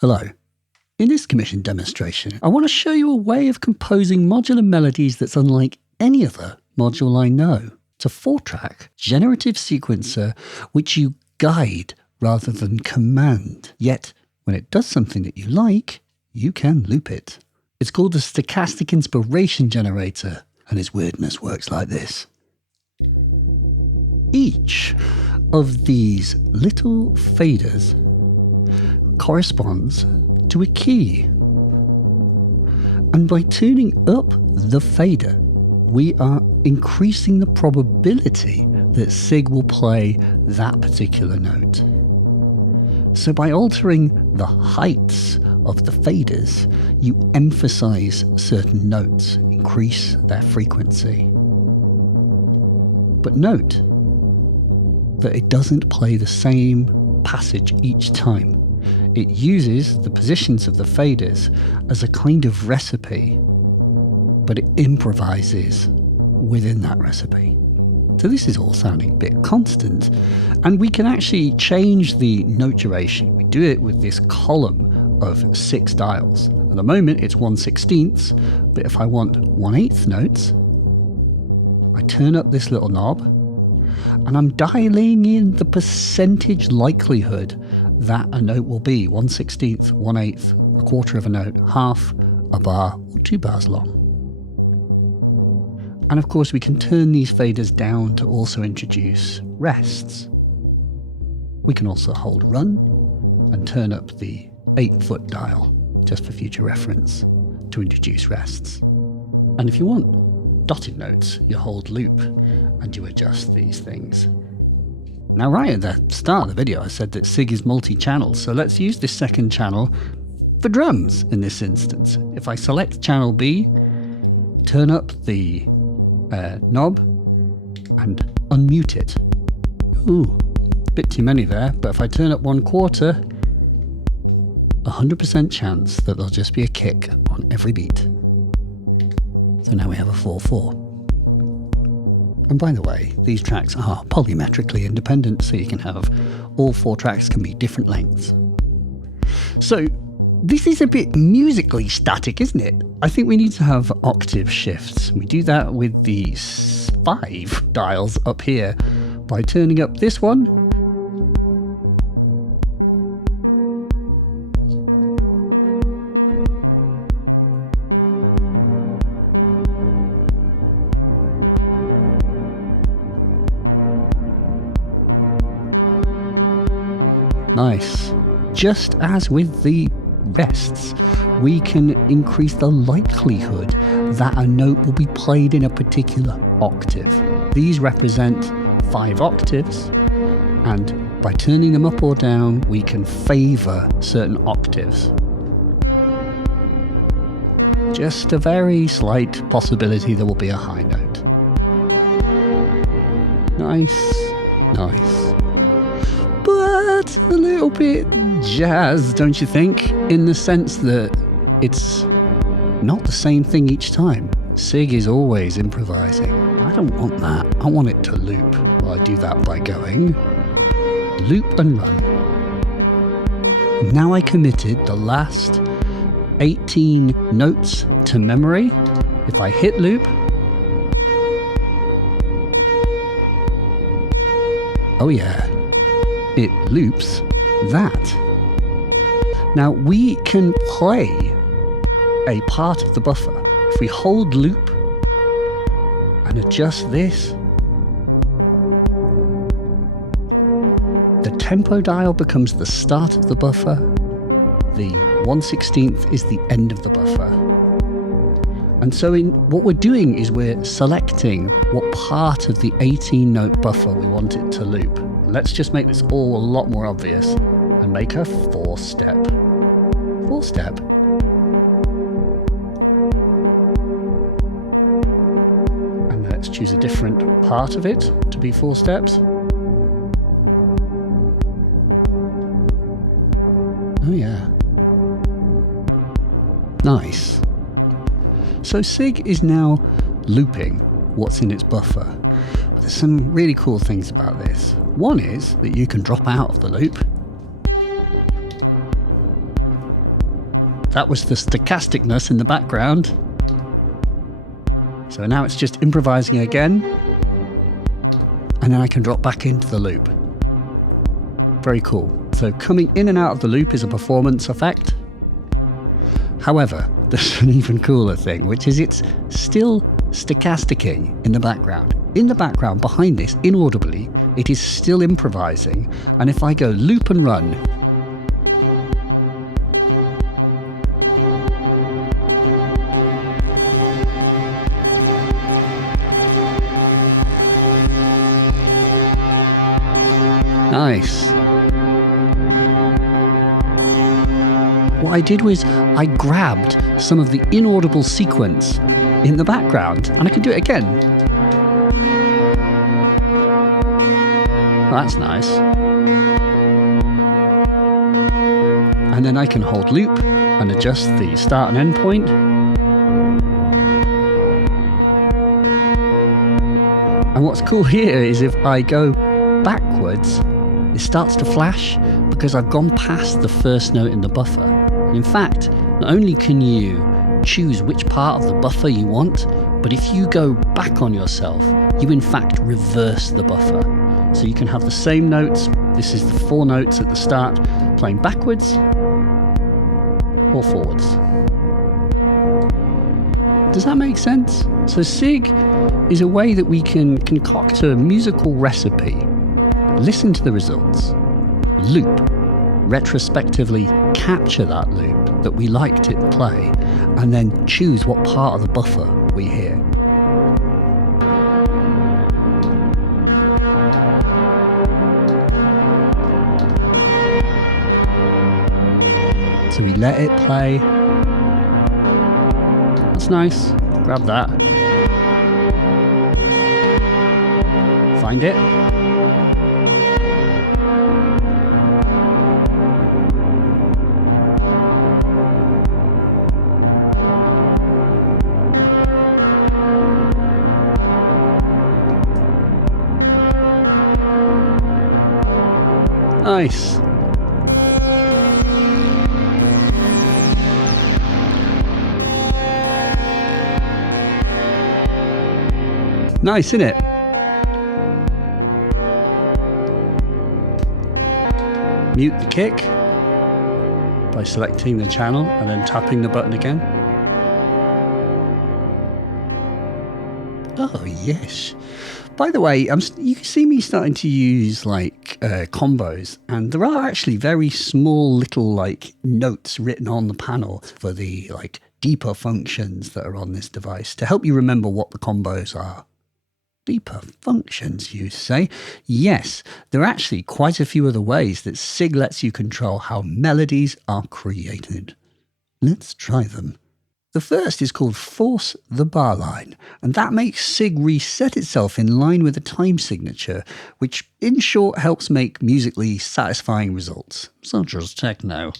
Hello. In this commission demonstration, I want to show you a way of composing modular melodies that's unlike any other module I know. It's a 4-track generative sequencer which you guide rather than command. Yet, when it does something that you like, you can loop it. It's called the Stochastic Inspiration Generator, and its weirdness works like this. Each of these little faders corresponds to a key. And by tuning up the fader, we are increasing the probability that SIG will play that particular note. So by altering the heights of the faders, you emphasize certain notes, increase their frequency. But note that it doesn't play the same passage each time. It uses the positions of the faders as a kind of recipe, but it improvises within that recipe. So this is all sounding a bit constant, and we can actually change the note duration. We do it with this column of 6 dials. At the moment it's 1/16, but if I want 1/8 notes, I turn up this little knob, and I'm dialing in the percentage likelihood that a note will be 1/16, 1/8, a quarter of a note, half, a bar, or 2 bars long. And of course we can turn these faders down to also introduce rests. We can also hold run and turn up the 8-foot dial, just for future reference, to introduce rests. And if you want dotted notes, you hold loop and you adjust these things. Now right at the start of the video I said that SIG is multi-channel, so let's use this second channel for drums in this instance. If I select channel B, turn up the knob and unmute it. Ooh, a bit too many there, but if I turn up 1/4, 100% chance that there'll just be a kick on every beat. So now we have a 4/4. And by the way, these tracks are polymetrically independent, so you can have all 4 tracks can be different lengths. So this is a bit musically static, isn't it? I think we need to have octave shifts. We do that with these 5 dials up here by turning up this one. Nice. Just as with the rests, we can increase the likelihood that a note will be played in a particular octave. These represent 5 octaves, and by turning them up or down, we can favor certain octaves. Just a very slight possibility there will be a high note. Nice, nice. But a little bit jazz, don't you think? In the sense that it's not the same thing each time. SIG is always improvising. I don't want that. I want it to loop. Well, I do that by going loop and run. Now I committed the last 18 notes to memory. If I hit loop, oh yeah, it loops that. Now we can play a part of the buffer. If we hold loop and adjust this, the tempo dial becomes the start of the buffer. The 1/16 is the end of the buffer. And so what we're doing is we're selecting what part of the 18-note buffer we want it to loop. Let's just make this all a lot more obvious and make a 4-step. 4-step. And let's choose a different part of it to be 4 steps. Oh yeah. Nice. So SIG is now looping what's in its buffer. But there's some really cool things about this. One is that you can drop out of the loop that was the stochasticness in the background. So now it's just improvising again. And then I can drop back into the loop. Very cool. So coming in and out of the loop is a performance effect. However, there's an even cooler thing, which is it's still stochasticing in the background. In the background, behind this, inaudibly, it is still improvising. And if I go loop and run, nice. What I did was I grabbed some of the inaudible sequence in the background, and I can do it again. That's nice. And then I can hold loop and adjust the start and end point. And what's cool here is if I go backwards, it starts to flash because I've gone past the first note in the buffer. In fact, not only can you choose which part of the buffer you want, but if you go back on yourself, you in fact reverse the buffer. So you can have the same notes, this is the 4 notes at the start, playing backwards or forwards. Does that make sense? So SIG is a way that we can concoct a musical recipe, listen to the results, loop, retrospectively capture that loop that we liked it play, and then choose what part of the buffer we hear. So we let it play. That's nice. Grab that. Find it. Nice. Nice, isn't it? Mute the kick by selecting the channel and then tapping the button again. Oh, yes. By the way, you can see me starting to use like combos, and there are actually very small little like notes written on the panel for the like deeper functions that are on this device to help you remember what the combos are. Deeper functions, you say? Yes, there are actually quite a few other ways that SIG lets you control how melodies are created. Let's try them. The first is called Force the Barline, and that makes SIG reset itself in line with a time signature, which in short helps make musically satisfying results, such as techno.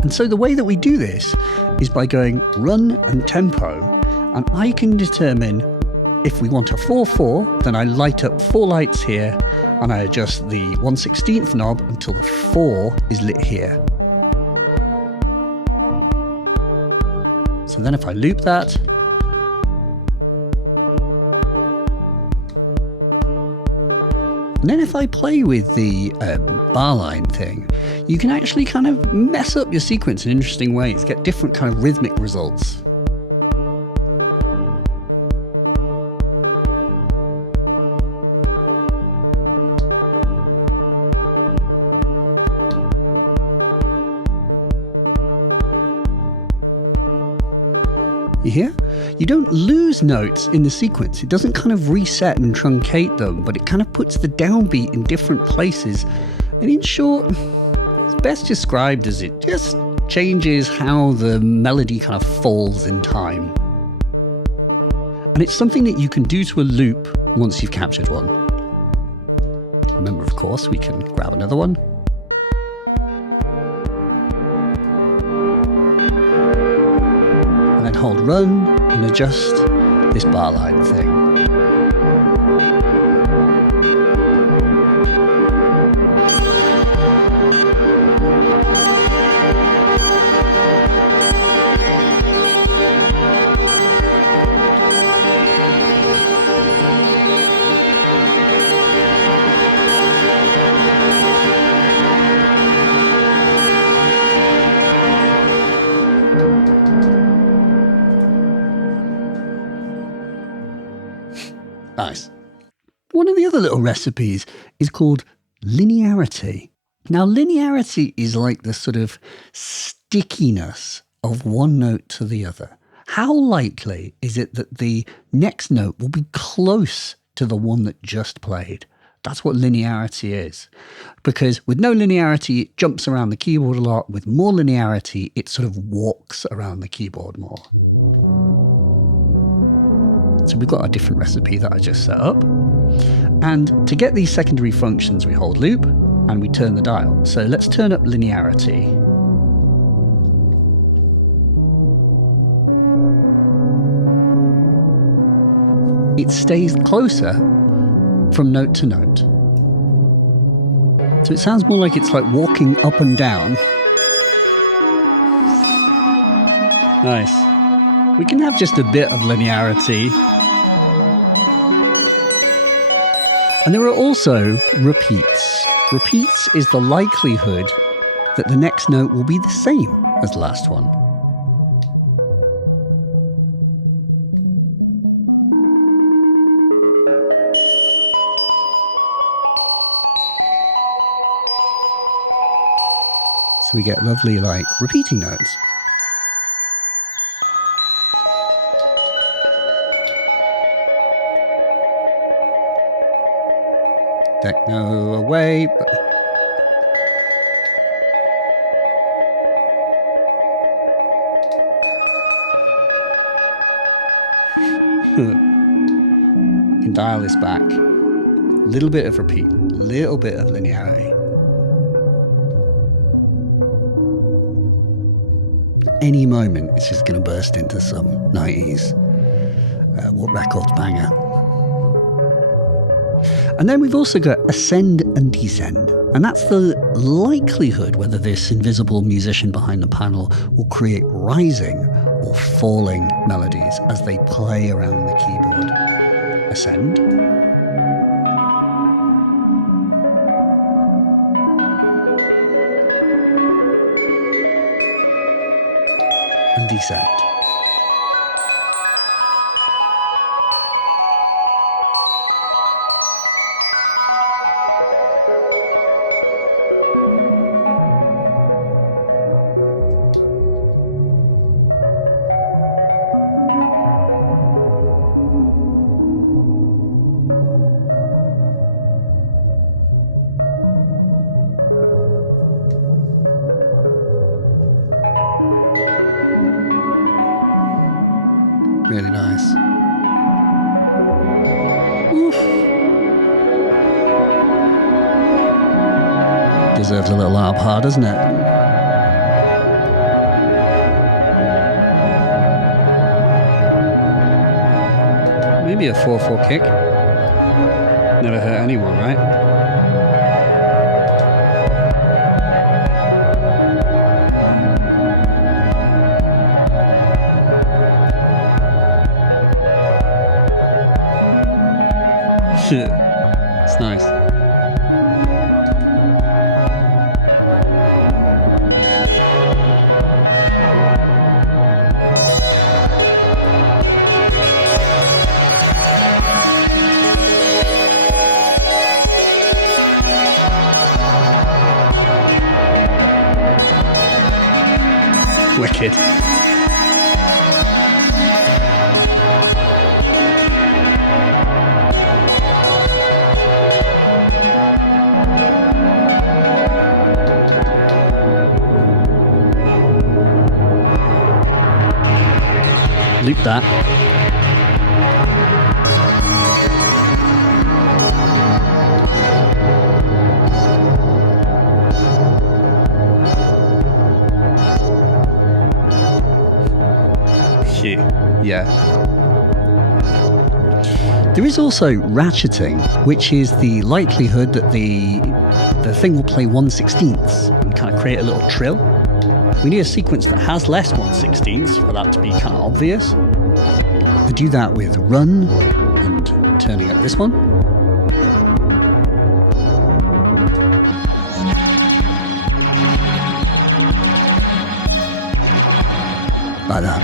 And so the way that we do this is by going run and tempo, and I can determine if we want a 4/4, then I light up 4 lights here, and I adjust the 1/16th knob until the 4 is lit here. So then if I loop that, and then if I play with the Barline thing, you can actually kind of mess up your sequence in interesting ways, get different kind of rhythmic results. You hear? You don't lose notes in the sequence. It doesn't kind of reset and truncate them, but it kind of puts the downbeat in different places. And in short, it's best described as it just changes how the melody kind of falls in time. And it's something that you can do to a loop once you've captured one. Remember, of course, we can grab another one. And hold run and adjust this barline thing. One of the other little recipes is called linearity. Now, linearity is like the sort of stickiness of one note to the other. How likely is it that the next note will be close to the one that just played? That's what linearity is. Because with no linearity, it jumps around the keyboard a lot. With more linearity, it sort of walks around the keyboard more. So we've got a different recipe that I just set up. And to get these secondary functions, we hold loop and we turn the dial. So let's turn up linearity. It stays closer from note to note. So it sounds more like it's like walking up and down. Nice. We can have just a bit of linearity. And there are also repeats. Repeats is the likelihood that the next note will be the same as the last one. So we get lovely, like, repeating notes. Techno away. Can dial this back. Little bit of repeat, little bit of linearity. Any moment, it's just going to burst into some 90s What Records banger. And then we've also got ascend and descend. And that's the likelihood whether this invisible musician behind the panel will create rising or falling melodies as they play around the keyboard. Ascend. And descend. Really nice. Oof. Deserves a little arp, doesn't it? Maybe a 4/4 kick. Never hurt anyone, right? It's nice. Wicked. Loop that. Yeah. There is also ratcheting, which is the likelihood that the thing will play 1/16 and kind of create a little trill. We need a sequence that has less 1/16 for that to be kind of obvious. We do that with run and turning up this one. Like that.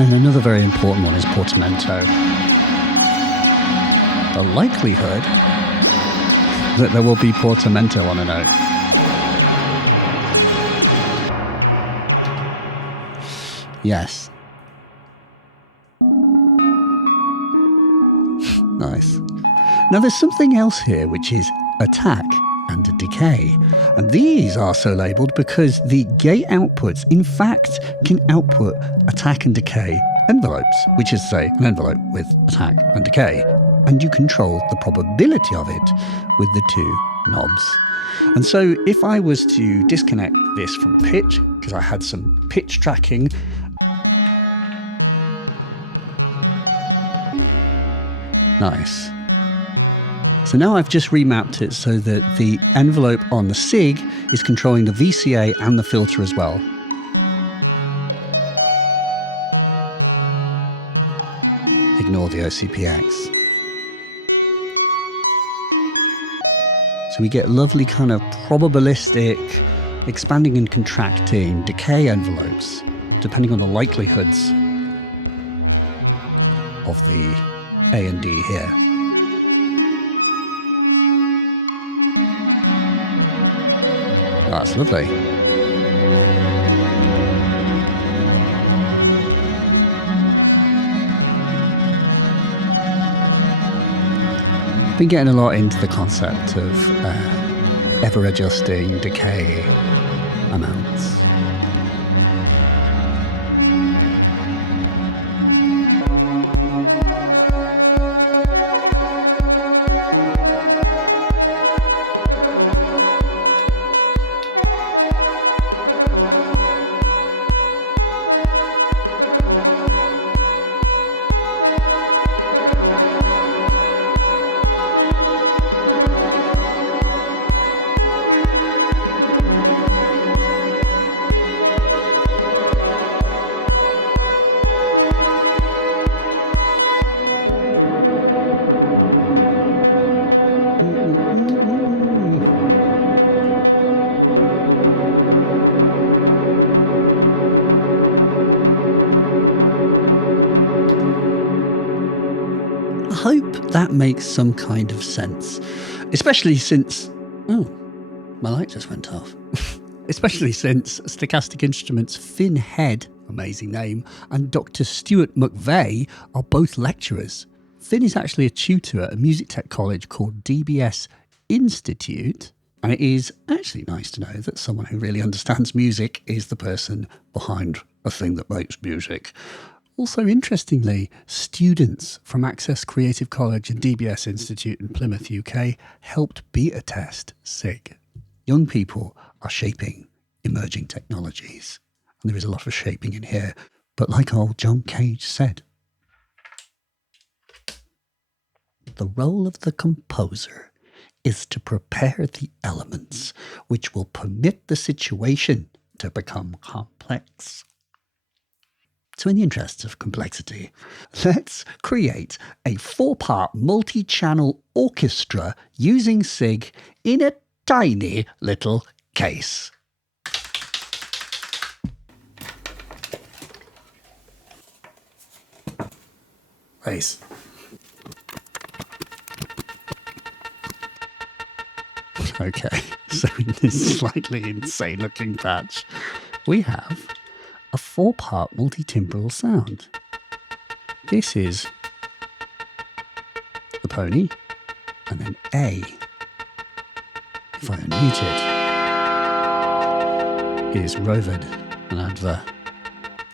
And then another very important one is portamento. The likelihood that there will be portamento on a note. Yes. Nice. Now there's something else here which is attack and decay. And these are so labelled because the gate outputs in fact can output attack and decay envelopes, which is to say an envelope with attack and decay. And you control the probability of it with the two knobs. And so if I was to disconnect this from pitch, because I had some pitch tracking, nice. So now I've just remapped it so that the envelope on the SIG is controlling the VCA and the filter as well. Ignore the OCPX. So we get lovely kind of probabilistic expanding and contracting decay envelopes depending on the likelihoods of the A and D here. Oh, that's lovely. Been getting a lot into the concept of ever-adjusting decay amounts. I hope that makes some kind of sense, especially since, oh, my light just went off. Especially since Stochastic Instruments Finn Head, amazing name, and Dr. Stuart McVeigh are both lecturers. Finn is actually a tutor at a music tech college called DBS Institute, and it is actually nice to know that someone who really understands music is the person behind a thing that makes music. Also, interestingly, students from Access Creative College and DBS Institute in Plymouth, UK, helped beta test SIG. Young people are shaping emerging technologies. And there is a lot of shaping in here. But like old John Cage said, the role of the composer is to prepare the elements which will permit the situation to become complex. So in the interests of complexity, let's create a 4-part multi-channel orchestra using SIG in a tiny little case. Nice. Okay, so in this slightly insane looking patch, we have a 4-part multi-timbral sound. This is the pony, and then A, if I unmute it, is Rovid and Adver.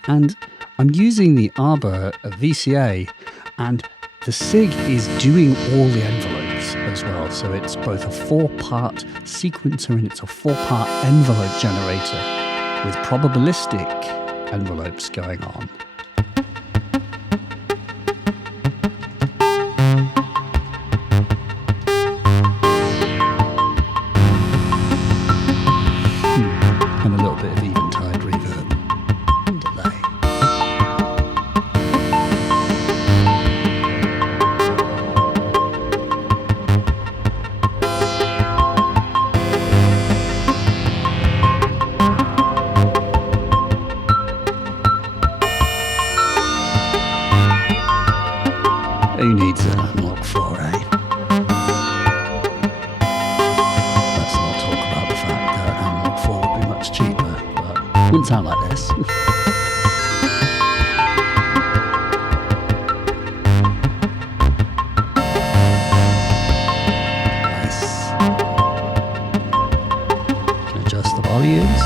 And I'm using the Arbor VCA, and the SIG is doing all the envelopes as well. So it's both a 4-part sequencer and it's a 4-part envelope generator with probabilistic envelopes going on. And a little bit of eventide reverb and delay. Wouldn't sound like this. Nice. Can adjust the volumes.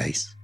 Ace.